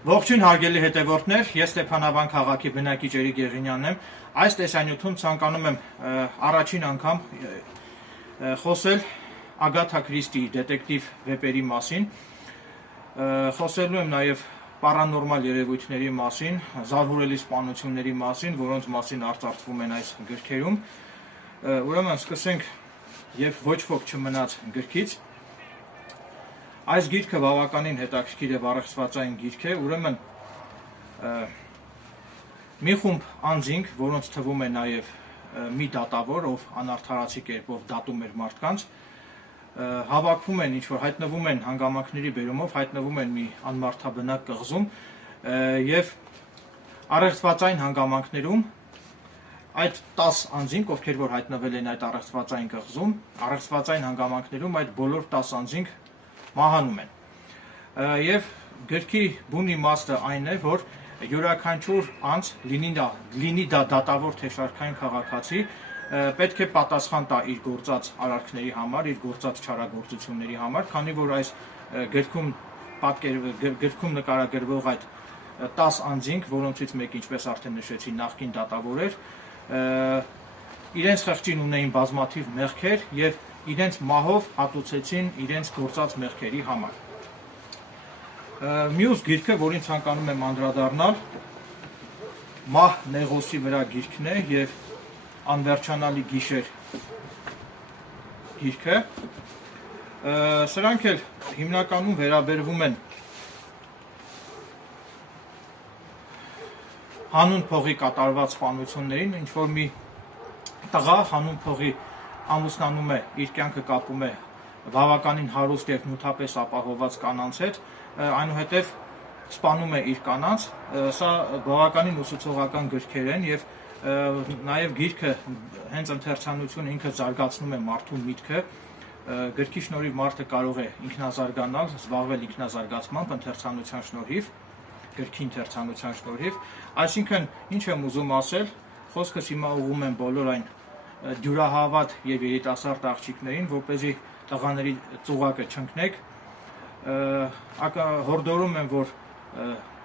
Ողջույն հարգելի հետևորդներ, ես Ստեփանավան քաղաքի բնակիչ Էրիկ Եղինյանն եմ։ Այս տեսանյութում ցանկանում եմ առաջին անգամ խոսել Ագաթա Քրիստիի դետեկտիվ վեպերի մասին։ Խոսելու եմ նաև պարանորմալ երևույթների մասին, զարհուրելի սպանությունների մասին, որոնց մասին արծարծվում են այս գրքերում։ Ուրեմն սկսենք եւ ոչ ոք չմնաց գրքից։ Այս գիրքը բավականին հետաքրքիր եւ առեղծվածային գիրք է, ուրեմն մի խումբ անձինք, որոնց թվում է նաեւ մի դատավոր, ով անարդարացի կերպով դատում էր մարդկանց, հավաքվում են, ինչ-որ հայտնվում են հանգամանքների բերումով, հայտնվում են մի անմարդաբնակ կղզում եւ առեղծվածային հանգամանքներում այդ 10 անձինք, ովքեր որ հայտնվել են այդ առեղծվածային կղզում, առեղծվածային հանգամանքներում այդ բոլոր 10 անձինք մահանում են։ Եվ գրքի բուն իմաստը այն է, որ յուրաքանչյուր անձ, լինի դա դատավոր թե շարքային քաղաքացի, պետք է պատասխան տա իր գործած արարքների համար, իր գործած չարագործությունների համար, քանի որ այս գրքում նկարագրվող այդ 10 անձինք, որոնցից մեկը, ինչպես արդեն նշեցի, նախկին դատավոր էր, իրենց խղճին ունեին բազմաթիվ մեղքեր եւ իրենց մահով հատուցեցին իրենց գործած մեղքերի համար։ Մյուս գիրքը, որին ցանկանում եմ անդրադառնալ, Մահ Նեղոսի վրա գիրքն է եւ Անվերջանալի գիշեր գիրքը։ Սրանք էլ հիմնականում վերաբերվում են հանուն փողի կատարված սպանություններին, ինչ որ մի տղա հանուն փողի ամուսնանում է, իր կյանքը կապում է բավականին հարուստ եւ նյութապես ապահովված կանանց հետ, այնուհետեւ սպանում է իր կանանց, սա բավականին ուսուցողական գրքեր են եւ նաեւ գիրքը հենց ընթերցանությունը ինքը զարգացնում է մարդու միտքը, գրքի շնորհիվ մարդը կարող է ինքնազարգանալ, զբաղվել ինքնազարգացմամբ ընթերցանության շնորհիվ, գրքի ընթերցանության շնորհիվ, այսինքն ինչ եմ ուզում ասել, խոսքս հիմա ուղղում եմ բոլոր այն դյուրահավատ եւ երիտասարդ աղջիկներին, որպեսզի տղաների ծուղակը չընկնեք, հորդորում եմ, որ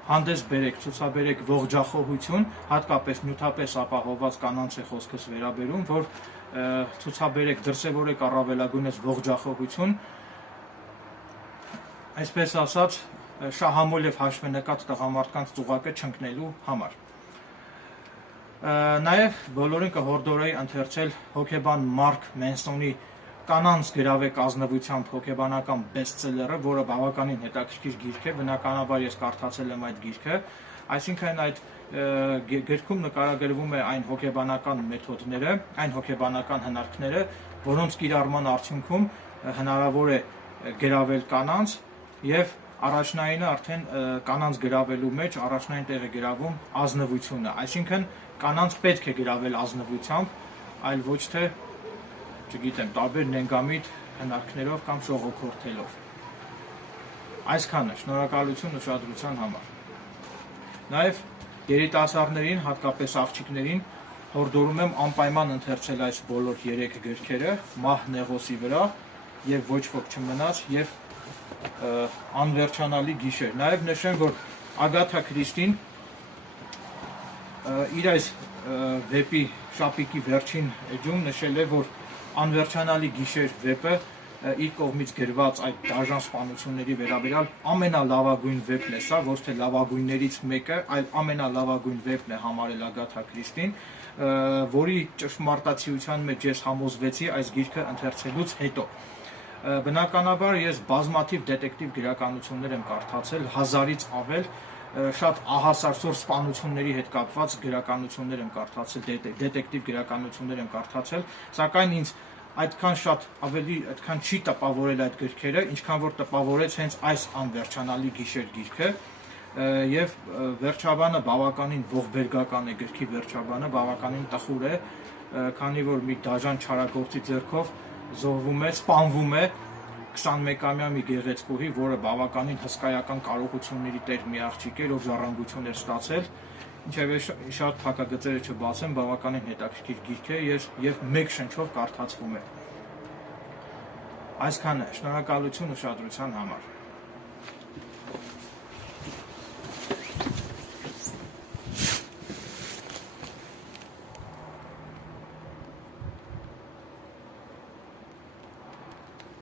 հանդես բերեք, ցուցաբերեք ողջախոհություն, հատկապես նյութապես ապահովված կանանց է խոսքս վերաբերում, որ ցուցաբերեք, դրսևորեք առավելագույնս ողջախոհություն, այսպես ասած, շահամոլ եւ հաշվենկատ տղամարդկանց ծուղակը չընկնելու համար։ Նաև բոլորին կհորդորեի ընթերցել հոգեբան Մարկ Մենսոնի «Կանանց գրավեք ազնվությամբ» հոգեբանական բեսթսելերը, որը բավականին հետաքրքիր գիրք է, բնականաբար ես կարդացել եմ այդ գիրքը, այսինքն այդ գրքում նկարագրվում է այն հոգեբանական մեթոդները, այն հոգեբանական հնարքները, որոնց կիրառման արդյունքում հնարավոր է գրավել կանանց եւ առաջնայինը արդեն կանանց գրավելու մեջ առաջնային տեղ է գրավում ազնվությունը, այսինքն կանանց պետք է գրավել ազնվությամբ, այլ ոչ թե, չգիտեմ, տարբեր նենգամիտ հնարքներով կամ շողոքորթելով։ Այսքանը, շնորհակալություն ուշադրության համար։ Նաև երիտասարդներին, հատկապես աղջիկներին, հորդորում եմ անպայման ընթերցել այս բոլոր 3 գրքերը Մահ Նեղոսի վրա եւ ոչ ոք չմնաց եւ Անվերջանալի գիշեր։ Նաև նշեմ, որ Ագաթա Քրիստին իր այս վեպի շապիկի վերջին էջում նշել է, որ Անվերջանալի գիշեր վեպը իր կողմից գրված այդ դաժան սպանությունների վերաբերյալ ամենալավագույն վեպն է սա, ոչ թե լավագույններից մեկը, այլ ամենալավագույն վեպն է համարել Ագաթա Քրիստին, որի ճշմարտացիության մեջ ես համոզվեցի այս գիրքը ընթերցելուց հետո։ Բնականաբար ես բազմաթիվ դետեկտիվ գրականություններ եմ կարդացել, 1000-ից ավել, շատ ահասարսուր սպանությունների հետ կապված գրականություններ եմ կարդացել, դետեկտիվ գրականություններ եմ կարդացել, սակայն ինձ այդքան շատ ավելի այդքան չի տպավորել այդ գրքերը, ինչքան որ տպավորեց հենց այս Անվերջանալի գիշեր գիրքը, եւ վերջաբանը բավականին ողբերգական է, գրքի վերջաբանը բավականին տխուր է, քանի որ մի դաժան չարագործի ձեռքով զոհվում է, սպանվում է 21-ամյա մի գեղեցկուհի, որը բավականին հսկայական կարողությունների տեր մի աղջիկ էր, ով ժառանգություն էր ստացել, ինչևէ շատ փակագծերը չբացեմ, բավականին հետաքրքիր գիրք է եւ մեկ շնչով կարդացվում է։ Այսքանը, շնորհակալություն ուշադրության համար։